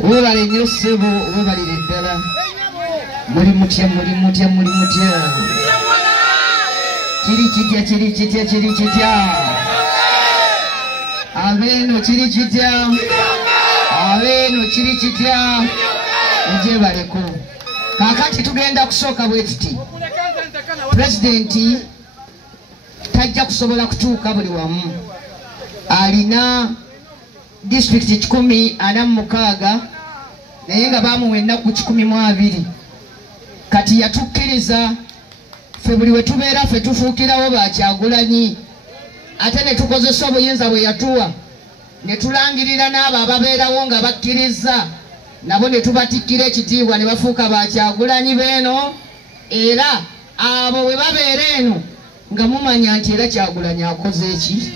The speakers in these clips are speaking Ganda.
Webale nnyo ssebo, webalire ddala. Muli mutya. Kiri kitya. Abeeno kiri kitya. Mugyebaleko. Kaakati tugenda kusooka bwe tuti. Pulezidenti tajja kusobola kutuuka buli wamu. Alina district 146 naye nga bamuwa ennaku 12. Kati yatukkiriza ffe buli we tubeera ffe tufuukirawo Bakyagulanyi, ate ne tukozesa obuyinza bwe yatuwa ne tulangirira n'abo ababeerawo nga bakkiriza nabo ne tubatikkira ekitiibwa ne bafuuka Bakyagulanyi beeno. Era abo bwe babeera eno nga mumanya nti era Kyagulanyi akoze eki.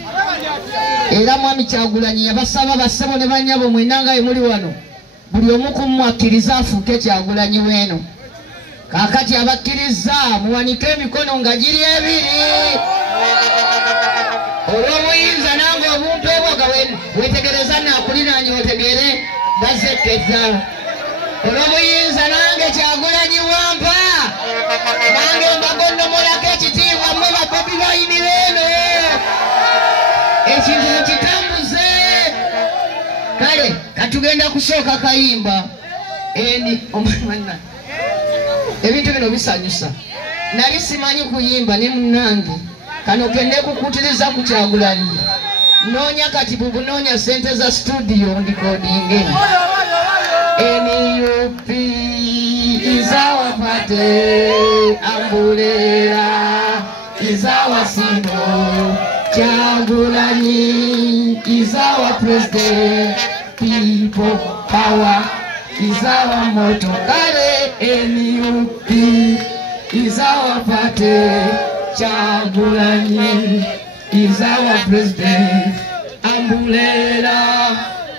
Era mwami Kyagulanyi yabasaba bassebo ne bannyabo mwenna nga muli wano buli omu kumwakkiriza afuuke Kyagulanyi weeno. Kaakati abakkiriza muwanike emikono nga giri ebiri. Olw'obuyinza nange obuntu obwoga wetegereza naakuliraanye otegere bazekeza. Olw'obuyinza nange Kyagulanyi wampa nange mbagondomolako ekitiibwa mmwe babobi bayinira eno. Ekintu mukitambuze. Kale katugenda kusooka kayimba eni omwana. Ebintu bino bisanyusa. Nali simanyi kuyimba ne munnange kano kende kukutiriza ku Kyagulanyi. Noonya kati bubunoonya sente za studio ndikodinge. NUP is our party, Ambulera is our symbol, Kyagulanyi is our president, people power is our motto. Kale NUP is our party, Kyagulanyi is our president, Ambulera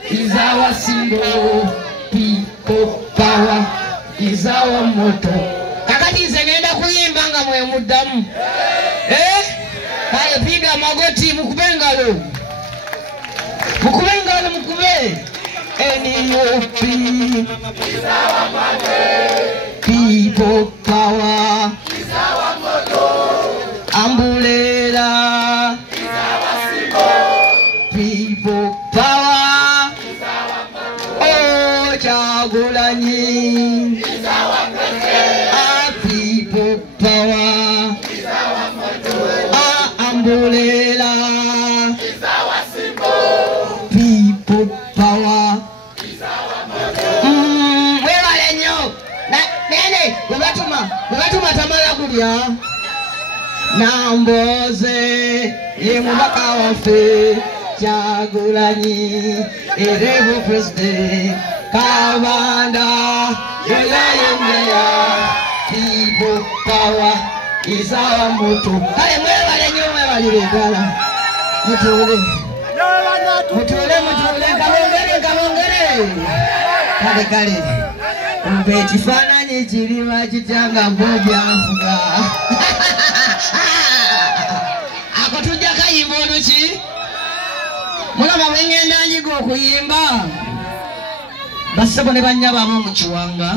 is our symbol, people power is our motto. Kakati nze ngenda kuyimba nga mwe muddamu. Kale piga magoti mukube engalo. Mukube. NUP is our party, people power is our motto, Ambulera is our symbol, people power is our motto, oh Kyagulanyi is our president, people power is our motto, Ambulera is our symbol, people power is our motto. Webale nnyo. Nene webatuma tamala kulya. Namboze ye mubaka waffe Kyagulanyi erevo president Kabanda yeya people power is our motto. Kale mwebale nnyo mwebalire ddala. Mutule kale umpe ekifaananyi ekiriba kityanga mbojjanfuga. Ako tujja kayimba oluki mulaba bwe ngenda nyiga okuyimba bassebo ne bannya bamu mu kiwanga.